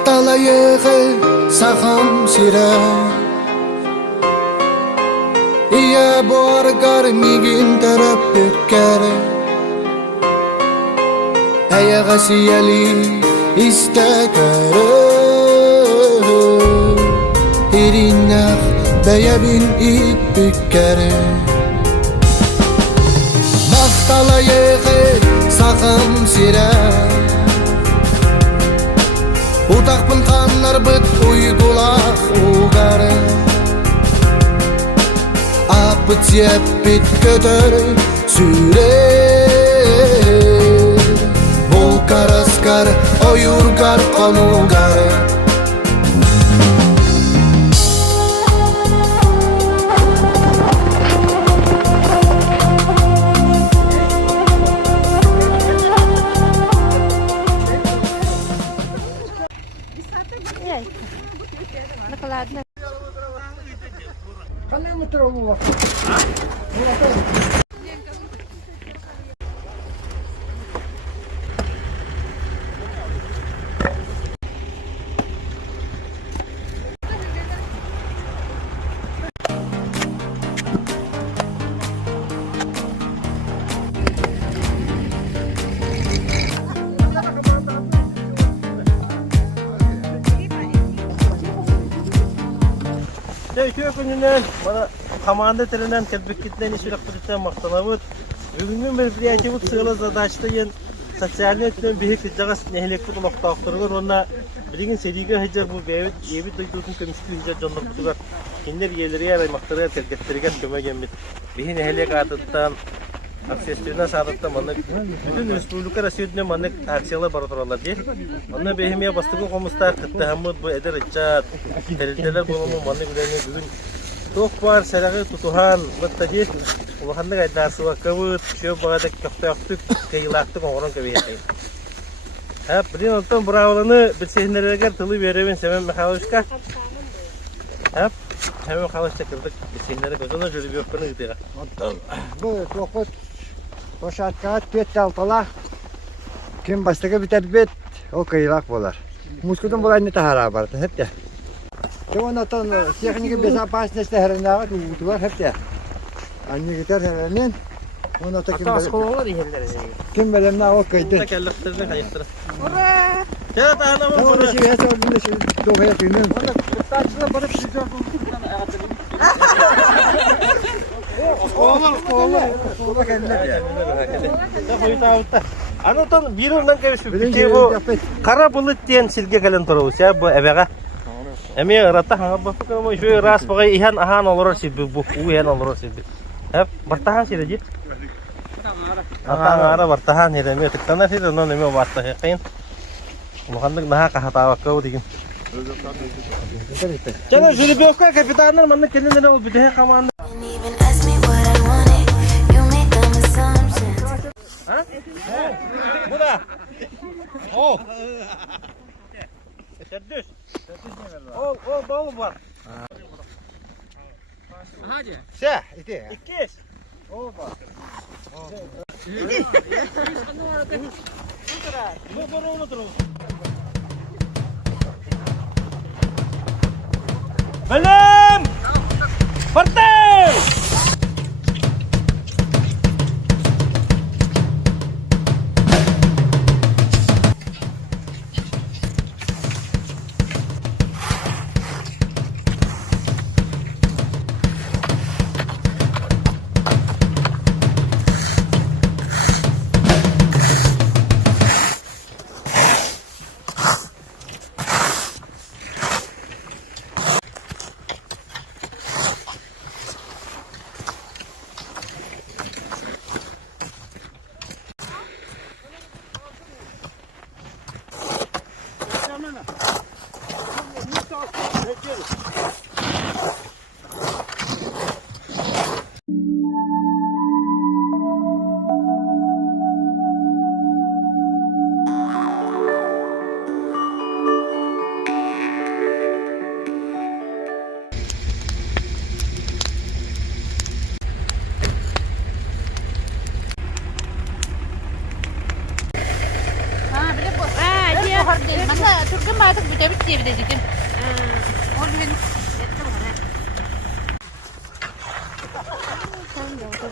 Maqtalayığı saxam sira İya boğar garmigin tarap ötkere Ayağa siyali istekere Irinnaq beyabin ip bükkere Maqtalayığı saxam sira Udaqpın qanlar bit uygulaq uğarı Apıt yepit götür sürer Volkar askar oyurgar qanugarı Kalian mau terlalu Teşekkür gününden bana komanda telinden kelbekitten işi yaptırırsan maqtanabıt. Бүгүнкү мероприятиебит сыгылы задачтайын социальный өтүнөн бихик жагас нехлекпит улактактырылыр. Онна билигин сериге хыжар бу бебит эбит дойдутун көмүскү хыжар жондоктугар. Киндер елери аймактарга келгеттерген көмөгенбит. Бихин нехлек атыттан общественный садаттан маны бүтүн республика Россияда маны акциялар бар туралар ди. Онна бехимия бастыгы комустар кыттамыт бу эдер ичат. Терителер болому маны билени бүгүн Тох бар сарагы тутухан баттади улаханны гайдасы вакыбыт шөө багадак токтоктук кыйлактык оңорон көбөйөй. Хап билин онтон буравланы билсехнерегер тылы беребин Семен Михайловичка. Хап Семен Михайловичка кырдык билсехнере көзөнө жүрүп өккөнү гытыга. Bu tokut boşaltkat pet altala kim bastığı biter bet o kıyılak bolar. Muskutun bolar ne tahara var hep de. Çoğundan техника безопасности herhalde var hep de. Anne gider herhalde. Onu da Таскололор ийелер. kim bilir ne o kıydı. Tekerleklerden kayıktır. Ura! Ya da anamın Onu bunu. şey sordum da şey doğaya tüynüm. Onu kırtaçına barıp şişeceğim. Oğlum kendine ya. Анутан бирундан кебиси бу кара булыт диен силге келен турабыз я бу эбега. Эми рата хаңа бафка мо шуй рас багай ихан ахан олорор сибби бу уен олорор сибби. Хеп бартахан сире дит. Атаңара бартахан ире ме тиктана сире но неме барта хекин. Мухандык наха кахатава кау дигин. Жана Жеребёвка капитандар маны келендер ол бидеhe команда. Bu da. Oh. Teşebbüs. O dolu var. Hadi. Şey, ite. İkiz. O var. Bu unuturuz. Benim. Partay. artık bütebit diye bir de dedim. Orada benim etti bana. Sen de otur.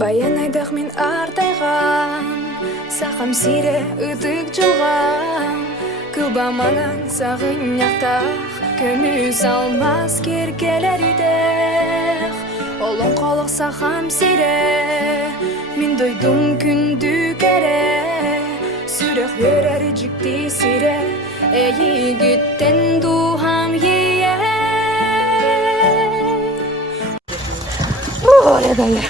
Баян айдах мен артайган, сахам сире ытык жылган. Кылбаманан сагын яктах, көмүс алмас керкелеридех. Олон колок сахам сире, мен дойдум күндү кере. Сүрөх берер жикти сире, егиттен духам ие. Оре дайы.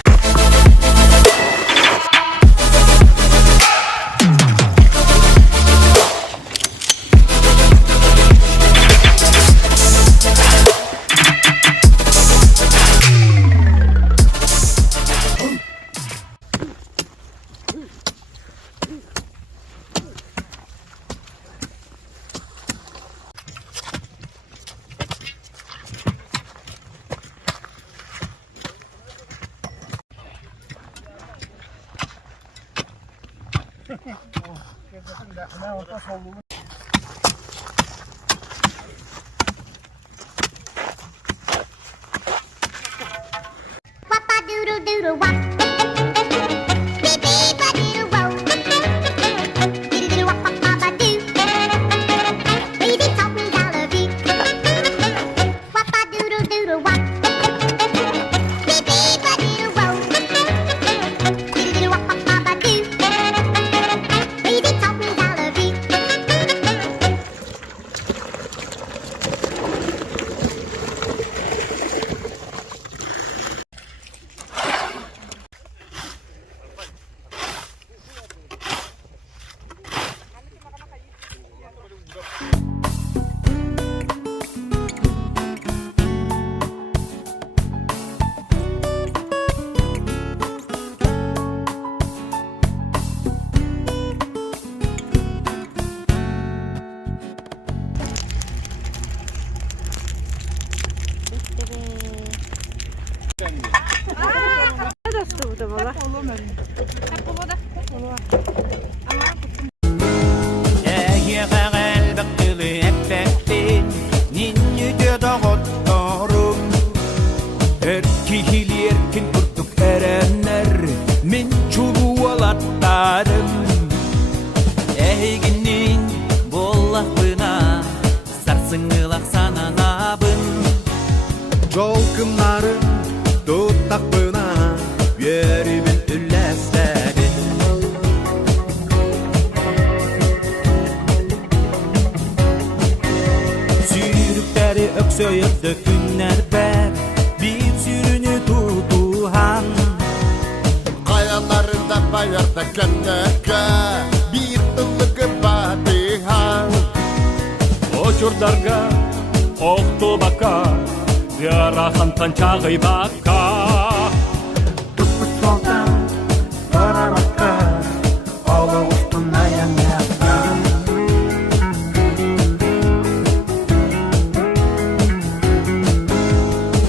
Wap-a-doodle-doodle-wop. Beep-beep-a-doodle-wop. Diddle-wop-wop-wop-a-doo. Baby taught me how to be. Wap-a-doodle-doodle-wop. Beep-beep-a-doodle-wop. Diddle-wop-wop-wop-a-doo. Baby taught me how to be. Жолкымнарын туттақпына Верибін үлләстәбін Сүйріктәрі өксөйірді Ayarda kenneka bir ılıkı batihan Очурдарга октобака Ярахан танчагы бака Туппут солтан барабакка Олы устуна янякка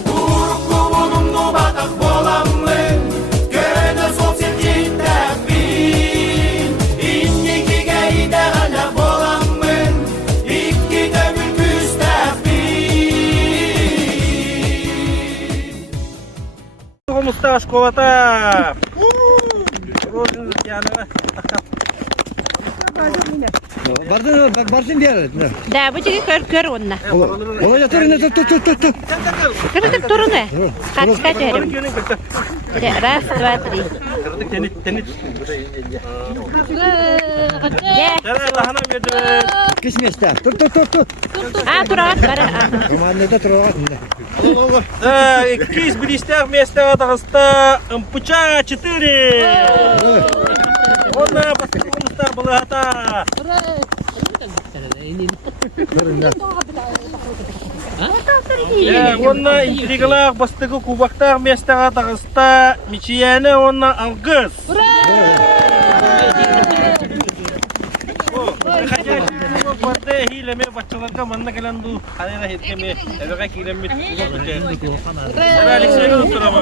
Uruklu bulumlu batak bolamın Gönü sol silcinden bin İnnikiga idağına bolamın İkki gömül küstah bin Mustafa şkolata. Розин yani. Бардын бер. Да, bu çeki kör onunla. Ola yatır ne tut. Kırdık turunu. Kaç yerim. Раз, два, три. Kırdık tenit. Gel. Gel Allah'ına verdim. Кисместа. Tut. Турават бара. Командада турат. Киз билистер вместо Дагыста МПЧ 4. Онна Паскалымыздар былата. Онна интригалар бастығы кубактар вместо Дагыста Мичияны онна Алгыз. Барды хилеме баччаларга манна келенду хайра хеткеме эбеге килемит Алексей Турама.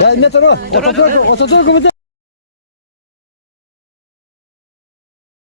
Ya ne turu? Otur.